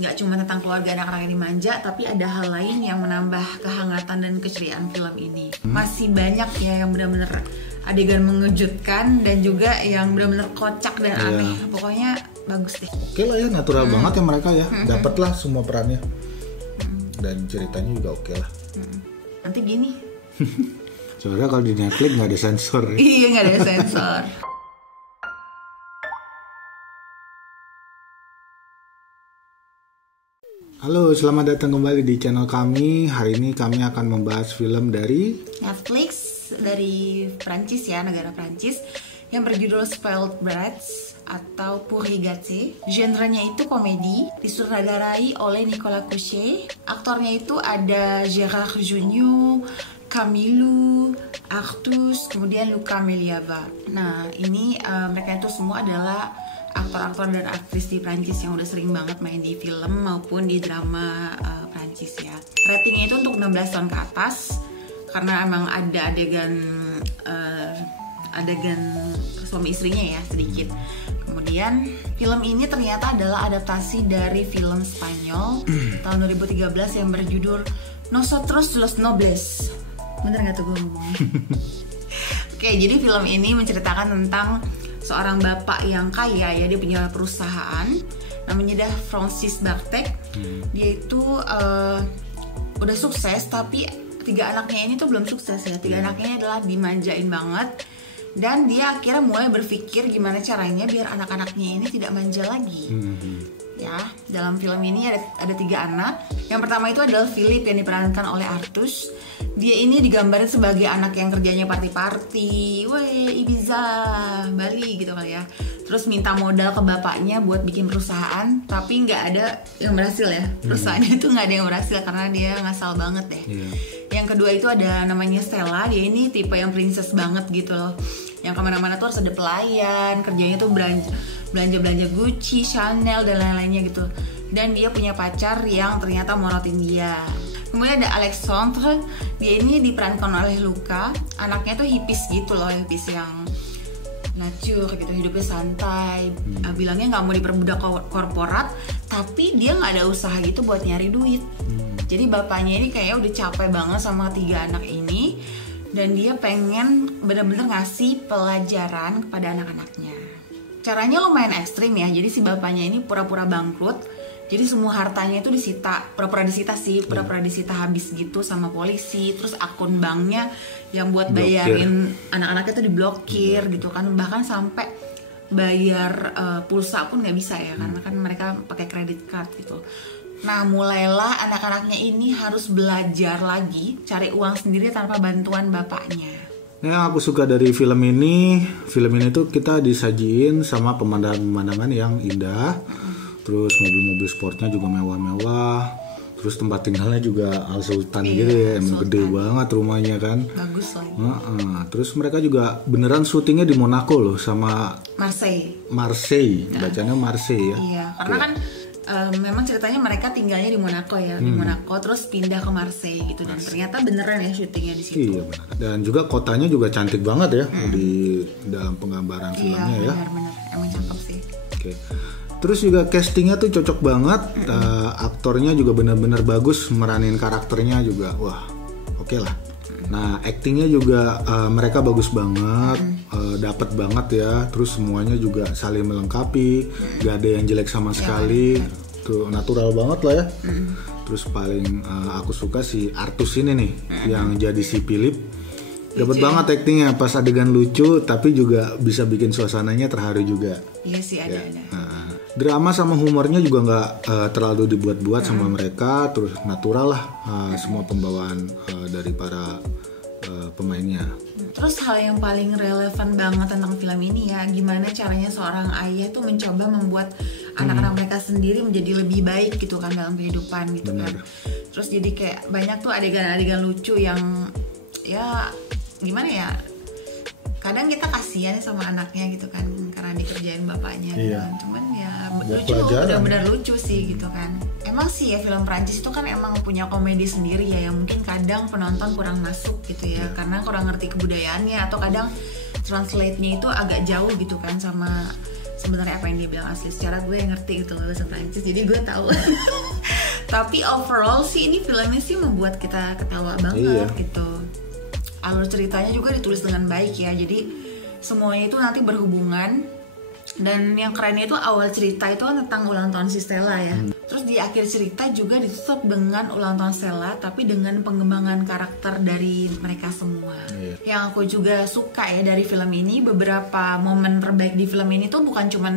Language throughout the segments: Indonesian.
nggak cuma tentang keluarga anak-anak yang dimanja, tapi ada hal lain yang menambah kehangatan dan keceriaan film ini. Masih banyak ya yang benar-benar adegan mengejutkan dan juga yang benar-benar kocak dan aneh. Pokoknya bagus deh. Oke lah ya, natural banget ya mereka ya. Dapatlah semua perannya. Dan ceritanya juga oke lah. Nanti gini. Soalnya kalau di Netflix nggak ada sensor ya. Iya, nggak ada sensor. Halo, selamat datang kembali di channel kami. Hari ini kami akan membahas film dari Netflix, dari Prancis ya, negara Prancis, yang berjudul Spoiled Brats atau Pourri Gâtés. Genrenya itu komedi, disutradarai oleh Nicolas Cauchy. Aktornya itu ada Gérard Jugnot, Camilo, Artus, kemudian Luca Meliava. Nah, ini mereka itu semua adalah aktor-aktor dan aktris di Prancis yang udah sering banget main di film maupun di drama Prancis ya. Ratingnya itu untuk 16 tahun ke atas karena emang ada adegan suami istrinya ya sedikit. Kemudian film ini ternyata adalah adaptasi dari film Spanyol tahun 2013 yang berjudul Nosotros los Nobles. Bener nggak tuh gue ngomongnya? Oke, jadi film ini menceritakan tentang seorang bapak yang kaya ya, dia punya perusahaan namanya dah Francis Bartek. Dia itu udah sukses, tapi 3 anaknya ini tuh belum sukses ya. 3 anaknya adalah dimanjain banget, dan dia akhirnya mulai berpikir gimana caranya biar anak-anaknya ini tidak manja lagi. Ya, dalam film ini ada 3 anak. Yang pertama itu adalah Philip yang diperankan oleh Artus. Dia ini digambarin sebagai anak yang kerjanya party-party, weh Ibiza, Bali gitu kali ya. Terus minta modal ke bapaknya buat bikin perusahaan, tapi nggak ada yang berhasil ya. Perusahaannya itu nggak ada yang berhasil karena dia ngasal banget deh. Yang kedua itu ada namanya Stella. Dia ini tipe yang princess banget gitu loh. Yang kemana-mana tuh harus ada pelayan, kerjanya tuh belanja Gucci, Chanel dan lain-lainnya gitu. Dan dia punya pacar yang ternyata morotin dia. Kemudian ada Alexandre, dia ini diperankan oleh Luca. Anaknya tuh hipis gitu loh, hipis yang nature gitu, hidupnya santai. Bilangnya nggak mau diperbudak korporat, tapi dia nggak ada usaha gitu buat nyari duit. Jadi bapaknya ini kayaknya udah capek banget sama 3 anak ini, dan dia pengen bener-bener ngasih pelajaran kepada anak-anaknya. Caranya lumayan ekstrim ya, jadi si bapaknya ini pura-pura bangkrut. Jadi semua hartanya itu disita, pura-pura disita habis gitu sama polisi. Terus akun banknya yang buat bayarin anak-anaknya itu diblokir gitu kan. Bahkan sampai bayar pulsa pun nggak bisa ya, karena kan mereka pakai credit card gitu. Nah, mulailah anak-anaknya ini harus belajar lagi cari uang sendiri tanpa bantuan bapaknya. Nah, yang aku suka dari film ini tuh kita disajiin sama pemandangan-pemandangan yang indah. Terus mobil-mobil sportnya juga mewah-mewah. Terus tempat tinggalnya juga Al Sultan gitu ya, emang gede banget rumahnya kan. Bagus lagi. Terus mereka juga beneran syutingnya di Monaco loh, sama Marseille. Bacanya Marseille ya. Iya, karena kan memang ceritanya mereka tinggalnya di Monaco ya, di Monaco terus pindah ke Marseille gitu, dan ternyata beneran ya syutingnya di situ. Iya benar. Dan juga kotanya juga cantik banget ya di dalam penggambaran filmnya ya. Iya benar, emang cakep sih. Oke. Terus juga castingnya tuh cocok banget, aktornya juga benar-benar bagus, meranin karakternya juga, wah oke lah. Nah actingnya juga mereka bagus banget, dapat banget ya. Terus semuanya juga saling melengkapi, gak ada yang jelek sama sekali, tuh natural banget lah ya. Terus paling aku suka si Artus ini nih, yang jadi si Philip. Dapat banget actingnya, pas adegan lucu, tapi juga bisa bikin suasananya terharu juga. Iya sih ada. Drama sama humornya juga nggak terlalu dibuat-buat sama mereka, terus natural lah semua pembawaan dari para pemainnya. Terus hal yang paling relevan banget tentang film ini ya, gimana caranya seorang ayah tuh mencoba membuat anak-anak mereka sendiri menjadi lebih baik gitu kan dalam kehidupan gitu. Kan. Terus jadi kayak banyak tuh adegan-adegan lucu yang ya gimana ya, kadang kita kasihan sama anaknya gitu kan karena dikerjain bapaknya gitu kan. Cuman ya lucu, benar-benar lucu sih gitu kan. Emang sih ya film Prancis itu kan emang punya komedi sendiri ya, yang mungkin kadang penonton kurang masuk gitu ya, karena kurang ngerti kebudayaannya, atau kadang translate-nya itu agak jauh gitu kan sama sebenarnya apa yang dia bilang asli. Secara gue ngerti gitu bahasa Prancis, jadi gue tahu. Tapi overall sih ini filmnya sih membuat kita ketawa banget gitu. Alur ceritanya juga ditulis dengan baik ya, jadi semuanya itu nanti berhubungan. Dan yang kerennya itu awal cerita itu kan tentang ulang tahun si Stella ya. Terus di akhir cerita juga ditutup dengan ulang tahun Stella, tapi dengan pengembangan karakter dari mereka semua. Yang aku juga suka ya dari film ini, beberapa momen terbaik di film ini tuh bukan cuman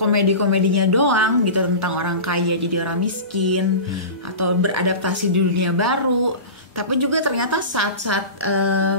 komedi-komedinya doang gitu, tentang orang kaya jadi orang miskin, atau beradaptasi di dunia baru, tapi juga ternyata saat-saat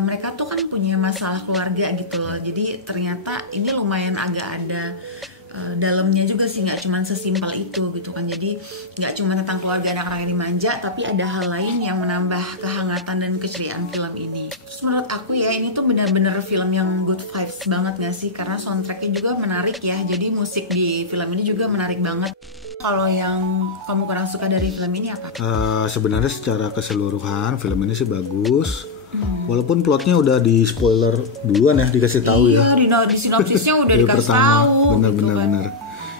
mereka tuh kan punya masalah keluarga gitu loh. Jadi ternyata ini lumayan agak ada dalamnya juga sih, nggak cuma sesimpel itu gitu kan. Jadi nggak cuma tentang keluarga anak-anak yang dimanja, tapi ada hal lain yang menambah kehangatan dan keceriaan film ini. Terus menurut aku ya, ini tuh benar-benar film yang good vibes banget nggak sih, karena soundtracknya juga menarik ya. Jadi musik di film ini juga menarik banget. Kalau yang kamu kurang suka dari film ini apa? Sebenarnya secara keseluruhan film ini sih bagus. Walaupun plotnya udah di spoiler duluan ya, dikasih tahu ya. Iya, di sinopsisnya udah dikasih tahu. Bener.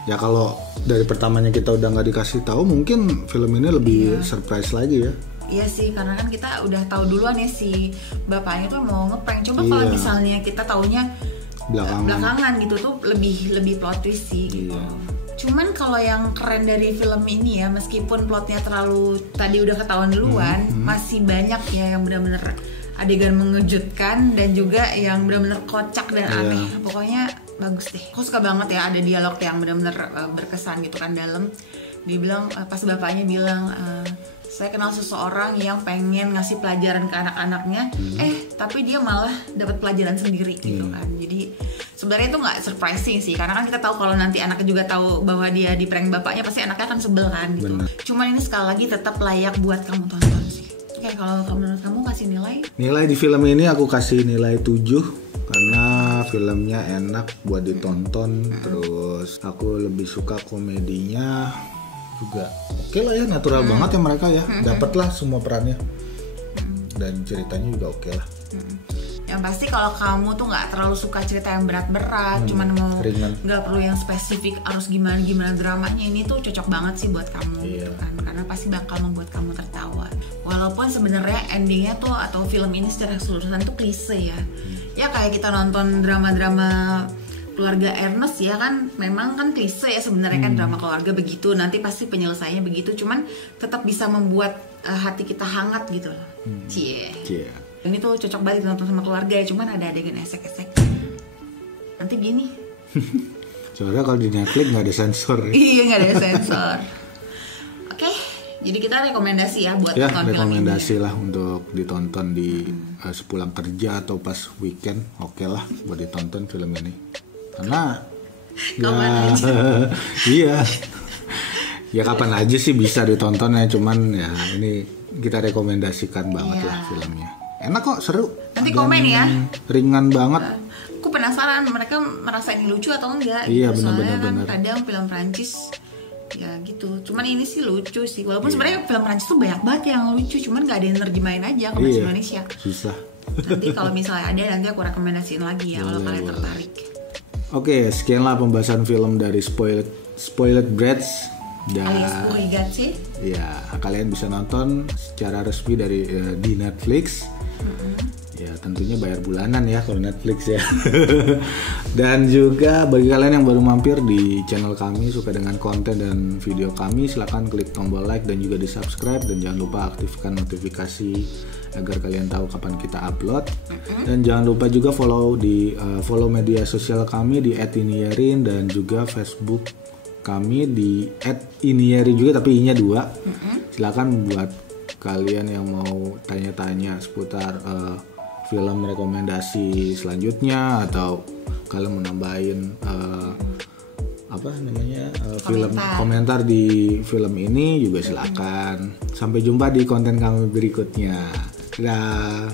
Ya kalau dari pertamanya kita udah nggak dikasih tahu, mungkin film ini lebih surprise lagi ya. Iya sih, karena kan kita udah tahu duluan ya si bapaknya tuh mau ngeprank. Coba kalau misalnya kita taunya belakangan gitu tuh lebih plot twist sih gitu. Cuman kalau yang keren dari film ini ya, meskipun plotnya terlalu tadi udah ketahuan duluan, masih banyak ya yang benar-benar adegan mengejutkan dan juga yang benar-benar kocak dan aneh. Pokoknya bagus deh. Aku suka banget ya ada dialog yang benar-benar berkesan gitu kan dalam. Dia bilang pas bapaknya bilang, saya kenal seseorang yang pengen ngasih pelajaran ke anak-anaknya, tapi dia malah dapat pelajaran sendiri gitu kan. Jadi sebenarnya itu nggak surprising sih, karena kan kita tahu kalau nanti anaknya juga tahu bahwa dia di prank bapaknya, pasti anaknya akan sebel kan gitu. Cuman ini sekali lagi tetap layak buat kamu tonton sih. Oke, kalau menurut kamu kasih nilai? Nilai di film ini aku kasih nilai 7 karena filmnya enak buat ditonton. Terus aku lebih suka komedinya juga. Oke lah ya, natural banget ya mereka ya. Dapatlah semua perannya. Dan ceritanya juga oke lah. Yang pasti kalau kamu tuh nggak terlalu suka cerita yang berat-berat, cuman mau nggak perlu yang spesifik harus gimana dramanya, ini tuh cocok banget sih buat kamu gitu kan, karena pasti bakal membuat kamu tertawa. Walaupun sebenarnya endingnya tuh atau film ini secara keseluruhan tuh klise ya. Ya kayak kita nonton drama-drama keluarga Ernest ya kan, memang kan klise ya sebenarnya kan drama keluarga begitu, nanti pasti penyelesaiannya begitu, cuman tetap bisa membuat hati kita hangat gitu loh. Ini tuh cocok banget nonton sama keluarga ya, cuman ada adegan esek-esek. Nanti gini. Soalnya kalau di Netflix nggak ada sensor. Iya, nggak ada sensor. Oke, jadi kita rekomendasi ya buat nonton film ini. Rekomendasi lah untuk ditonton di sepulang kerja atau pas weekend. Oke lah buat ditonton film ini. Karena iya. Ya kapan aja sih bisa ditonton ya, cuman ya ini kita rekomendasikan banget lah filmnya. Enak kok, seru. Nanti komen ya. Ringan banget. Aku penasaran mereka merasa ini lucu atau enggak. Iya, gitu. Soalnya benar. kan kadang film Prancis ya gitu. Cuman ini sih lucu sih. Walaupun sebenarnya film Prancis tuh banyak banget yang lucu, cuman nggak ada yang nerjemahin aja ke bahasa Indonesia. Susah. Nanti kalau misalnya ada, nanti aku rekomendasiin lagi ya kalau kalian tertarik. Oke, sekianlah pembahasan film dari Spoiled Brats. Alias Urigatse. Ya, kalian bisa nonton secara resmi di Netflix. Ya tentunya bayar bulanan ya kalau Netflix ya. Dan juga bagi kalian yang baru mampir di channel kami, suka dengan konten dan video kami, silahkan klik tombol like dan juga di subscribe, dan jangan lupa aktifkan notifikasi agar kalian tahu kapan kita upload. Dan jangan lupa juga follow media sosial kami di @inierin, dan juga Facebook kami di @inieri juga, tapi i-nya 2. Silakan buat kalian yang mau tanya-tanya seputar film rekomendasi selanjutnya, atau kalian mau nambahin film komentar di film ini juga silakan. Sampai jumpa di konten kami berikutnya. Dadah.